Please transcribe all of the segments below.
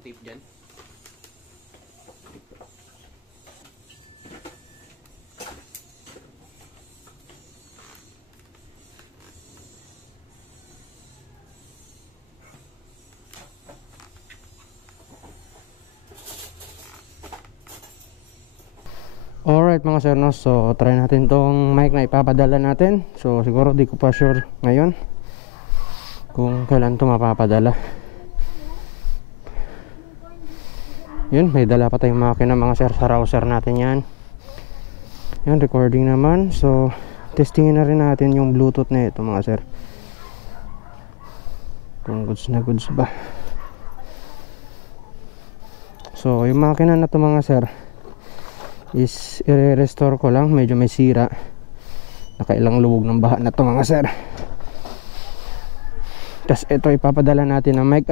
akong tape dyan. Alright mga sir, no? So try natin tong mic na ipapadala natin. So siguro di ko pa sure ngayon kung kailan ito mapapadala. Yun, may dala pa tayong makina mga sir sa router natin yan. Yan, recording naman. So testingin na rin natin yung bluetooth na ito mga sir, kung goods na goods ba. So yung makina na ito mga sir is i-restore ko lang, medyo may sira, nakailang lubog ng baha na to mga sir. Tapos ito ipapadala natin ng mic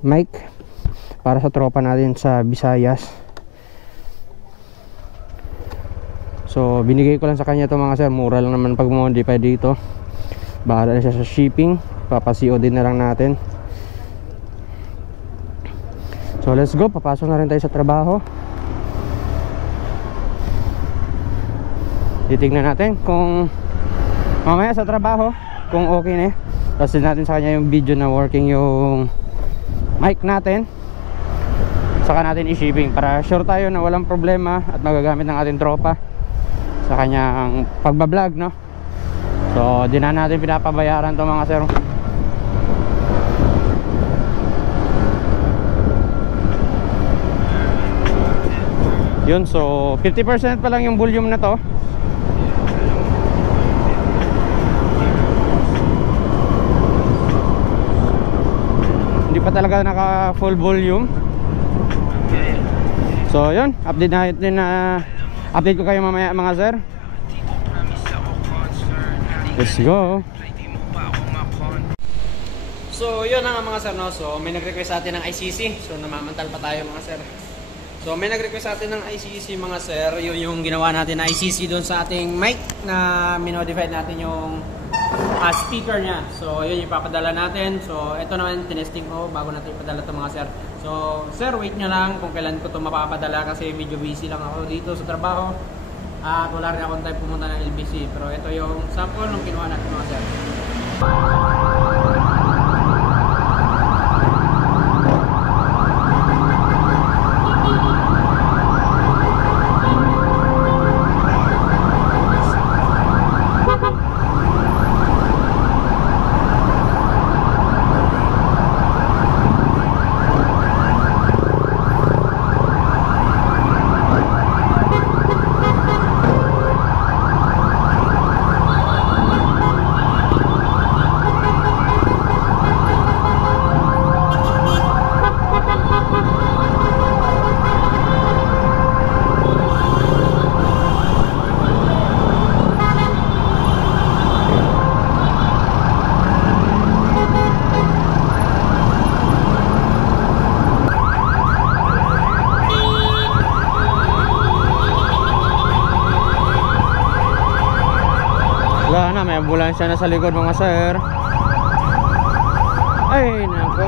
mic para sa tropa natin sa Visayas. So binigay ko lang sa kanya to mga sir, mura lang naman pag modify dito, bahala na siya sa shipping, papasi-COD na lang natin. So let's go, papasok na rin tayo sa trabaho. Titignan natin kung mamaya sa trabaho kung okay na. Tapos din natin sa kanya yung video na working yung mic natin, saka natin i-shipping para sure tayo na walang problema at magagamit ng ating tropa sa kanyang pagbablog, no? So di na natin pinapabayaran to mga sir. Yun, so 50% pa lang yung volume na to. Hindi pa talaga naka full volume. So yun, update natin na update ko kayo mamaya mga sir. Let's go. So yun na nga mga sir, no? So may nag-request sa atin ng ICC. So namamantal pa tayo mga sir. So may nag-request sa atin ng ICC mga sir. Yun yung ginawa natin na ICC doon sa ating mic na minodify natin yung speaker niya. So yun yung ipapadala natin. So ito naman tinesting ko bago natin ipadala ito mga sir. So sir, wait nyo lang kung kailan ko ito mapapadala kasi medyo busy lang ako dito sa trabaho at wala rin akong time pumunta ng LBC. Pero ito yung sample ng kinuha natin mga sir. Wala na, may ambulansya na sa likod mga sir. Ay nako.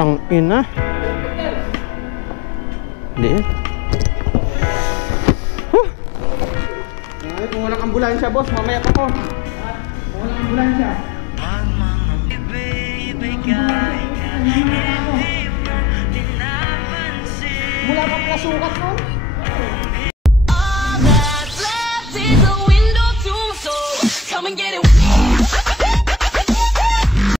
Tang ina. Hindi yan. Ay, kung walang ambulansya, boss, mamaya pa ko. Kung walang ambulansya. Mula pa pala sukat nun?